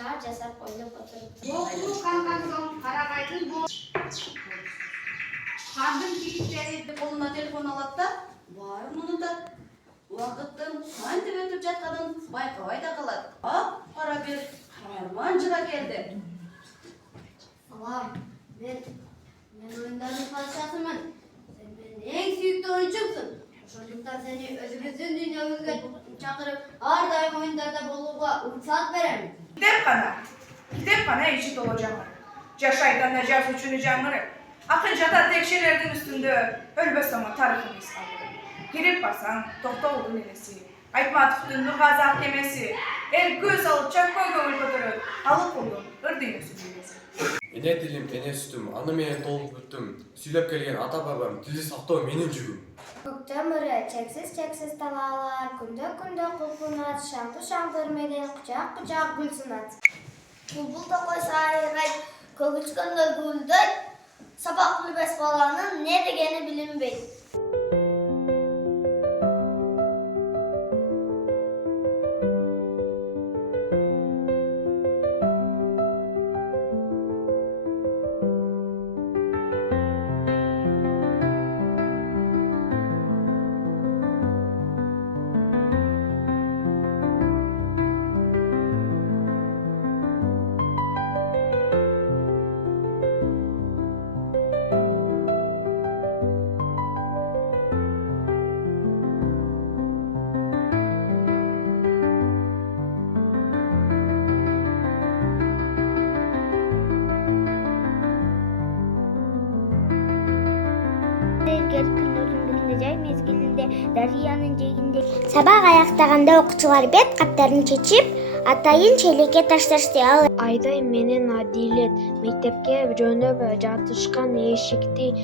Şahar жасап ойнап отырып. Оқу қалған соң қарағайдың қардың жігіттері қолына телефон алады да, барын ұмытады. Уақыттың қантіп өтіп жатқанын байқамай да қалады. Қара бер арман жыра келді. Алам, мен ойындардың падишасымын. Сен менің ең сүйікті ойыншымсың. Ошондуктан сени өзүбүздүн дүйнөбүзгө чакырып, ар дайым оюндарда болууга уруксат берем. Gidip bana eşit olacağım. Yaşaydan necas üçünü canları. Akıncada tekşelerin üstünde ölböz ama tarihini istavırım. Girip basan, Doktoğlu'nun nenesi. Aytmatıftın Nurgazi Akemesi. El göz alıp çakma gövül götürüp, alıp oldum, ırdığını sürdürmesi. Ene dilim, ene sütüm, anı mene толып бүттім. Сүйлеп келген ата-бабам, тілді сақтау менің жүгім. Көктем ыры, чексиз талаалар, күндө кулпунат, шаңды үрмеден кучак гүл сынат. Булбул токой сайрайт, көгүчкөндөр гүлдөйт, сабактуу бес баланын не дегени билинбейт. Күндөрдүн биринде жай мезгилинде дарыянын жээгинде сабак аяктаганда окуучулар бет каптарын чечип атайын челекке ташташты. Ал Айдай менен Адилет мектепке жөнөп жатышкан эшикти